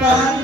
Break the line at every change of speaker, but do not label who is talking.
Bye.